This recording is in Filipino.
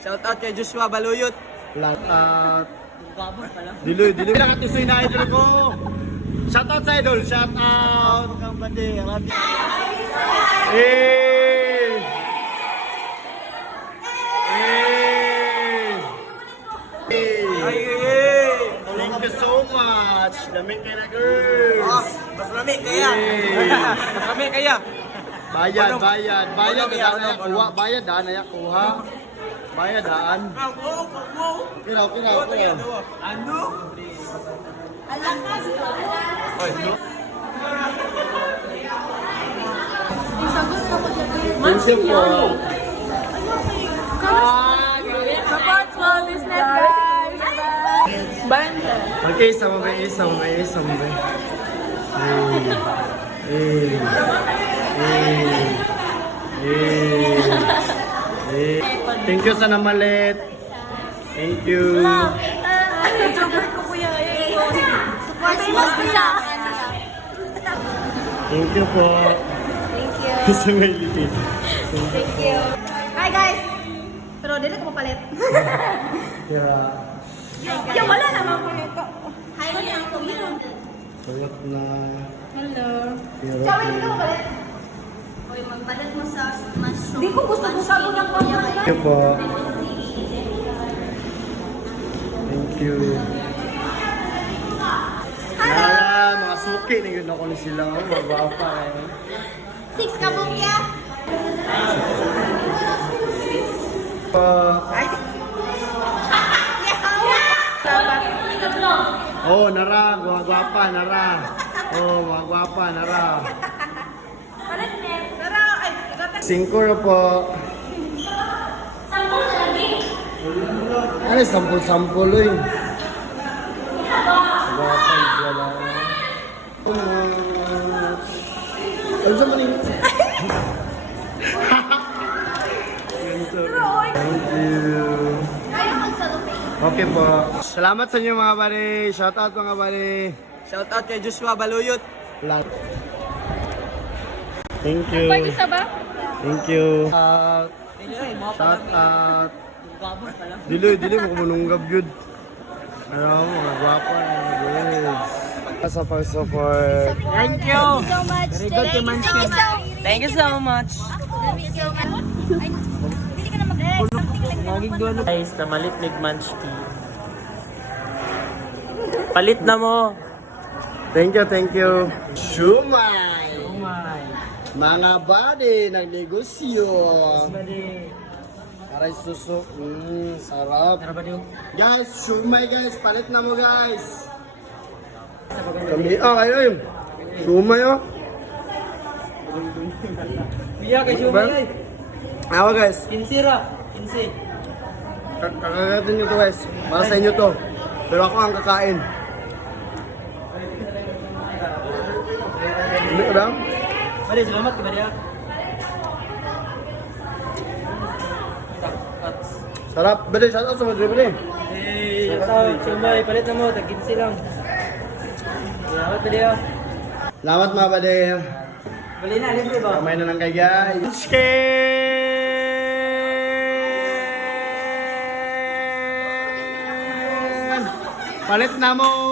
Shout out kay Joshua Baluyot. Lahat at... Diloy, diloy. Nakatusoy na idol ko. Shout out sa idol, shout out. Eh! Eh! Ay, ay, Thank you so much. Dami kayo na girls. Ah, mas lami kaya. Mas lami kaya. Bayad, Ano? bayad. Bayad, Ano, daan ano, na ano? kuha. Bayad, daan na kuha. Bayad, daan. Kinaw, kinaw, kinaw. Ano? Thank you po. Support small business, guys! Banda! Okay, isa mo ba? Isa mo ba? Isa mo ba? Eh. Eh. Eh. Eh. Eh. Thank you sa namalit. Thank you. Youtuber ko kuya. Support small business. Thank you po. Thank you. Sa may. Thank you. Hi guys! Pero dili ko mapalit. Kaya, Yung wala naman ko ito. Hi, kuya. kayat na. Hello. Kaya, Sabi dito ko mapalit. Uy, magbalat mo sa mushroom. Di ko gusto ko sabi ng Thank you po. Thank you. Nala, mga suki na yun ako ni sila. Mababa eh. Six ka bukya. Pa, oh, nara, mga gwapa, nara. Oh, mga gwapa, nara. Palit ne. Pero, ay, na po. Ano, sampul-sampul eh. Gwapa, wala. Oh, mga... Ano sa manin? Thank you. Okay po. Salamat sa inyo mga pare. Shout out mga pare. Shout out kay Joshua Baluyot. Thank you. isa ba? Thank you. Uh, shout out. Dili, dili mo kumununggab yun. Ano, mga gwapa. Yes. Sa pag-support. Thank you. So much. Very good, Thank you Thank you so much. Thank you so much. Na. Guys, namalit mig manchki. Palit na mo. Thank you, thank you. Shumay! Mga body, nagnegosyo. Bali. Aray suso. Mmm, sarap. Ba? Guys, shumay guys. Palit na mo guys. Kami, ah, kayo yun. Shumay oh. Biya kay Ba? Ako guys. Kinsira. Kinsi. Kak- Kakagatin nyo to guys. Para sa inyo to. Pero ako ang kakain. Hindi ko lang. Bali, salamat ka ba diya? Sarap. Bali, shout out sa mga dribble eh. Hey, shout Sumay, palit na mo. Tag-kinsi lang. Salamat ba diya? Salamat mga bade. Bali na, libre ba? Kamay na lang kay guys. Skin! Palit na mo!